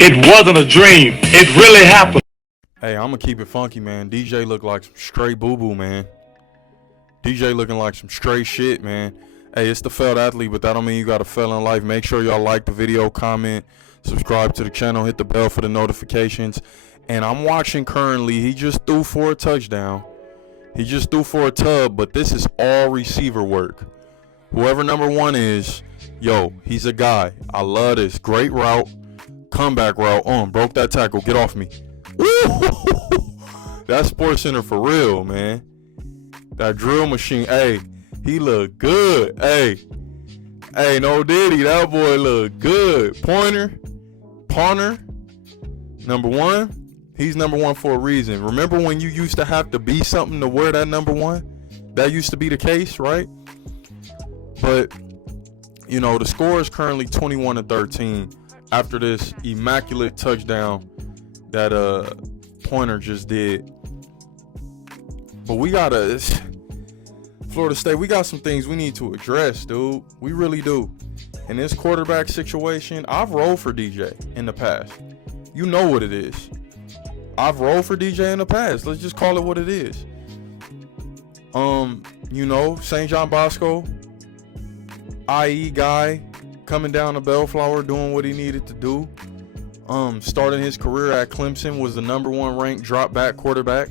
It wasn't a dream. It really happened. Hey, I'm gonna keep it funky, man. DJ look like some straight boo-boo, man. DJ looking like some straight shit, man. Hey, it's the failed athlete, but that don't mean you got to fail in life. Make sure y'all like the video, comment, subscribe to the channel, hit the bell for the notifications. And I'm watching currently. He just threw for a touchdown. He just threw for a tub, but this is all receiver work. Whoever number one is, yo, he's a guy. I love this. Great route. Comeback route. Broke that tackle. Get off me. That's Sports Center for real, man. That drill machine. Hey, he look good. Hey, no diddy. That boy look good. Pointer. Number one. He's number one for a reason. Remember when you used to have to be something to wear that number one? That used to be the case, right? But, you know, the score is currently 21-13 after this immaculate touchdown that Pointer just did. But we gotta, Florida State, we got some things we need to address, dude. We really do. In this quarterback situation, I've rolled for DJ in the past. You know what it is. I've rolled for DJ in the past. Let's just call it what it is. You know, St. John Bosco, IE guy, coming down to Bellflower, doing what he needed to do. Starting his career at Clemson, was the number one ranked drop back quarterback.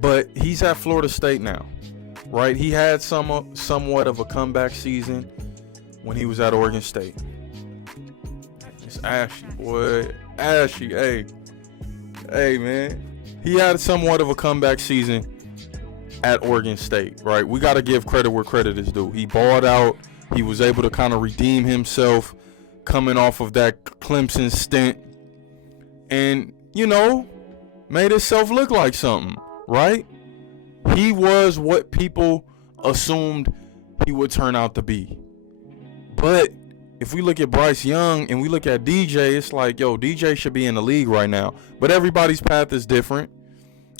But he's at Florida State now, right? He had somewhat of a comeback season when he was at Oregon State. It's ashy, boy. Ashy, Hey, man. He had somewhat of a comeback season at Oregon State, right? We got to give credit where credit is due. He balled out. He was able to kind of redeem himself coming off of that Clemson stint. And, you know, made himself look like something, right? He was what people assumed he would turn out to be. But if we look at Bryce Young and we look at DJ, it's like, yo, DJ should be in the league right now. But everybody's path is different.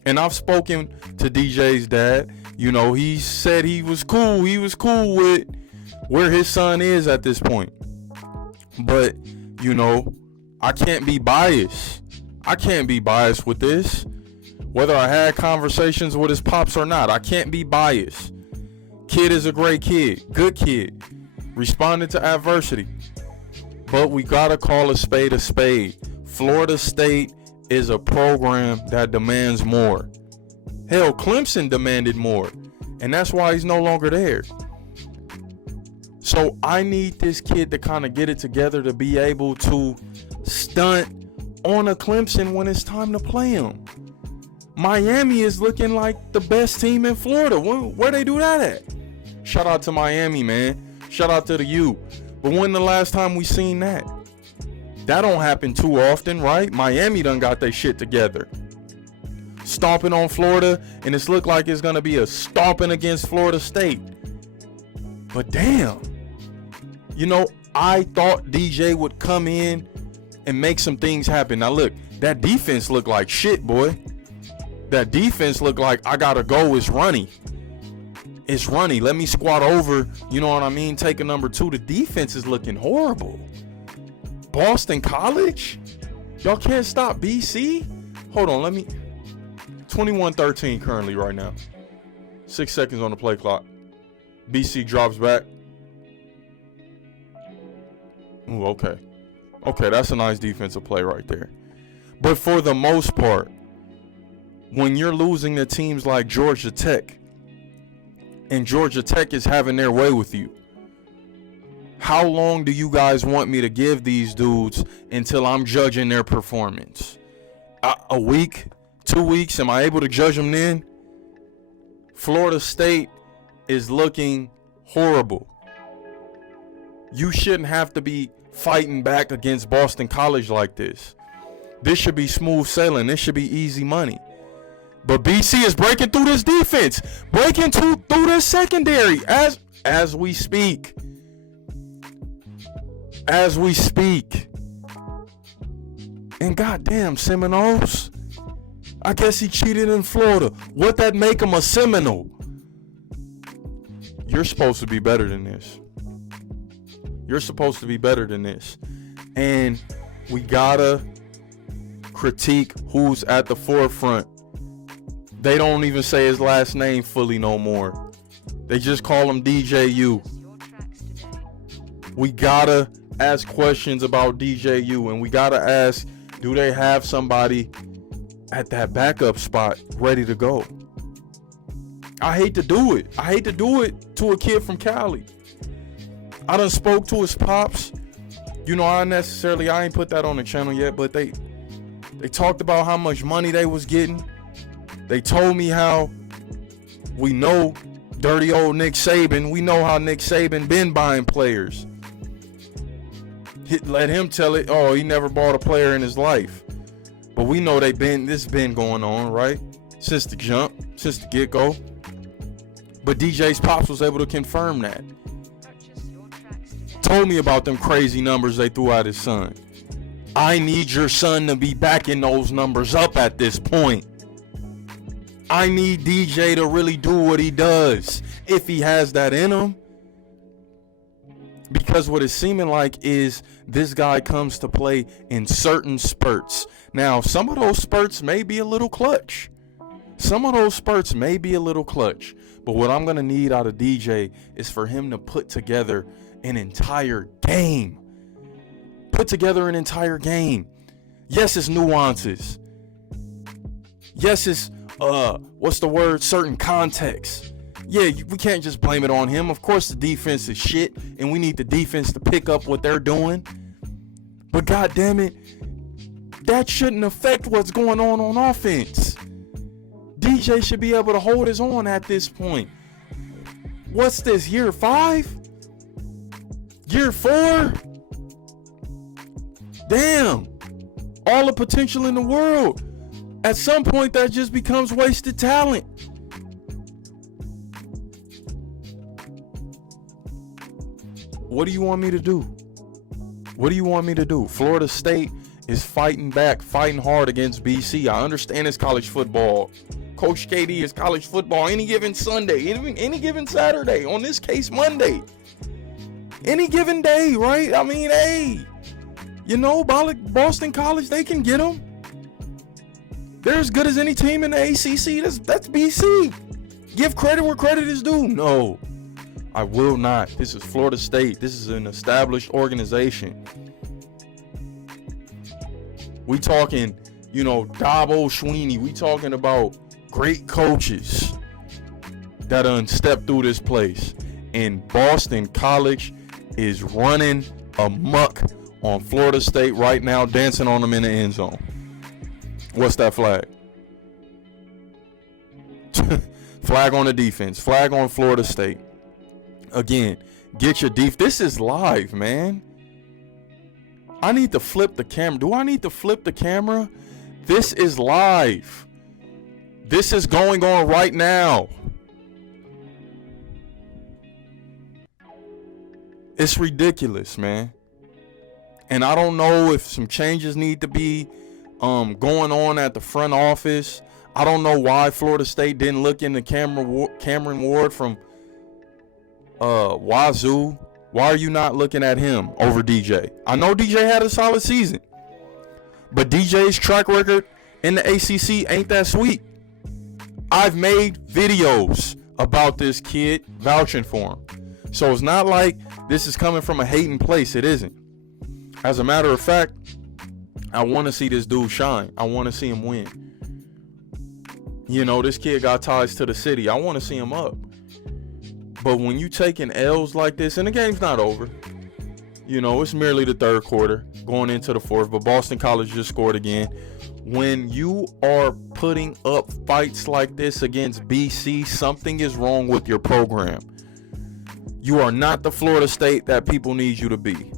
And I've spoken to DJ's dad. You know, he said he was cool. He was cool with where his son is at this point. But, you know, I can't be biased. I can't be biased with this. Whether I had conversations with his pops or not, I can't be biased. Kid is a great kid. Good kid. Responded to adversity. But we gotta call a spade a spade. Florida State is a program that demands more. Hell, Clemson demanded more. And that's why he's no longer there. So I need this kid to kind of get it together to be able to stunt on a Clemson when it's time to play him. Miami is looking like the best team in Florida. Where they do that at? Shout out to Miami, man. Shout out to the U. But when the last time we seen that? That don't happen too often, right? Miami done got their shit together. Stomping on Florida, and it's looked like it's gonna be a stomping against Florida State. But damn, you know, I thought DJ would come in and make some things happen. Now look, that defense looked like shit, boy. That defense looked like I gotta go. It's runny. It's runny. Let me squat over. You know what I mean? Take a number two. The defense is looking horrible. Boston College? Y'all can't stop BC? Hold on. 21-13 currently right now. 6 seconds on the play clock. BC drops back. Ooh, okay. Okay, that's a nice defensive play right there. But for the most part, when you're losing to teams like Georgia Tech, and Georgia Tech is having their way with you, how long do you guys want me to give these dudes until I'm judging their performance? A week? 2 weeks? Am I able to judge them then? Florida State is looking horrible. You shouldn't have to be fighting back against Boston College like this. This should be smooth sailing. This should be easy money. But BC is breaking through this defense, breaking through this secondary as we speak. As we speak. And goddamn, Seminoles. I guess he cheated in Florida. What that make him a Seminole? You're supposed to be better than this. You're supposed to be better than this. And we gotta critique who's at the forefront. They don't even say his last name fully no more. They just call him DJU. We gotta ask questions about DJU, and we gotta ask, do they have somebody at that backup spot ready to go? I hate to do it. I hate to do it to a kid from Cali. I done spoke to his pops. You know, I ain't put that on the channel yet, but they talked about how much money they was getting. They told me how we know dirty old Nick Saban. We know how Nick Saban been buying players. Let him tell it. Oh, he never bought a player in his life. But we know this been going on, right? Since the jump, since the get-go. But DJ's pops was able to confirm that. Told me about them crazy numbers they threw at his son. I need your son to be backing those numbers up at this point. I need DJ to really do what he does, if he has that in him. Because what it's seeming like is this guy comes to play in certain spurts. Now, some of those spurts may be a little clutch. But what I'm going to need out of DJ is for him to put together an entire game. Yes, it's nuances. Yes, it's certain context. Yeah, we can't just blame it on him. Of course the defense is shit, and we need the defense to pick up what they're doing. But god damn it, that shouldn't affect what's going on offense. DJ should be able to hold his own at this point. What's this, year 5? Year 4? Damn. All the potential in the world. At some point, that just becomes wasted talent. What do you want me to do? Florida State is fighting back, fighting hard against BC. I understand it's college football. Coach KD is college football any given Sunday, any given Saturday, on this case Monday. Any given day, right? I mean, hey, you know, Boston College, they can get them. They're as good as any team in the ACC. That's BC. Give credit where credit is due. No, I will not. This is Florida State. This is an established organization. We talking, you know, Dabo Swinney. We talking about great coaches that done stepped through this place. And Boston College is running amok on Florida State right now, dancing on them in the end zone. What's that flag? Flag on the defense. Flag on Florida State. Again, get your This is live, man. I need to flip the camera. Do I need to flip the camera? This is live. This is going on right now. It's ridiculous, man. And I don't know if some changes need to be going on at the front office. I don't know why Florida State didn't look into Cameron Ward from Wazoo. Why are you not looking at him over DJ? I know DJ had a solid season, but DJ's track record in the ACC ain't that sweet. I've made videos about this kid vouching for him. So it's not like this is coming from a hating place. It isn't. As a matter of fact, I want to see this dude shine. I want to see him win. You know, this kid got ties to the city. I want to see him up. But when you taking L's like this, and the game's not over, you know, it's merely the third quarter, going into the fourth, but Boston College just scored again. When you are putting up fights like this against BC, something is wrong with your program. You are not the Florida State that people need you to be.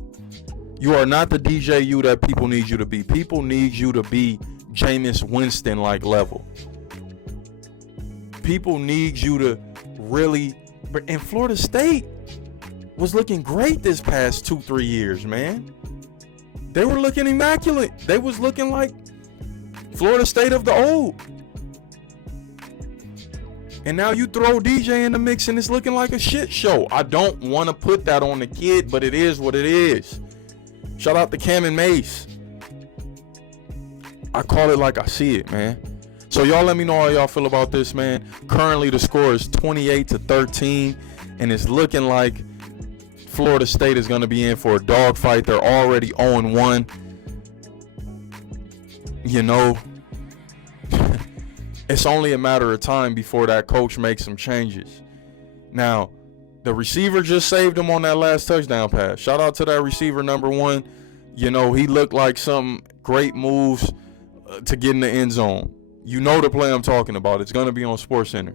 You are not the DJU that people need you to be. People need you to be Jameis Winston-like level. People need you to really... And Florida State was looking great this past 2-3 years, man. They were looking immaculate. They was looking like Florida State of the old. And now you throw DJ in the mix and it's looking like a shit show. I don't want to put that on the kid, but it is what it is. Shout out to Cam and Mace. I call it like I see it, man. So y'all let me know how y'all feel about this, man. Currently the score is 28-13, and it's looking like Florida State is going to be in for a dogfight. They're already 0-1. You know, it's only a matter of time before that coach makes some changes. Now, the receiver just saved him on that last touchdown pass. Shout out to that receiver, number 1. You know, he looked like some great moves to get in the end zone. You know the play I'm talking about. It's going to be on SportsCenter.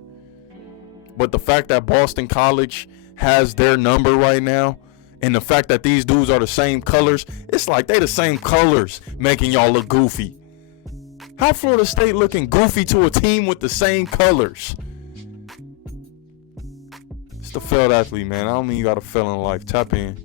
But the fact that Boston College has their number right now, and the fact that these dudes are the same colors, it's like they the same colors making y'all look goofy. How Florida State looking goofy to a team with the same colors? It's the failed athlete, man. I don't mean you got to fail in life. Tap in.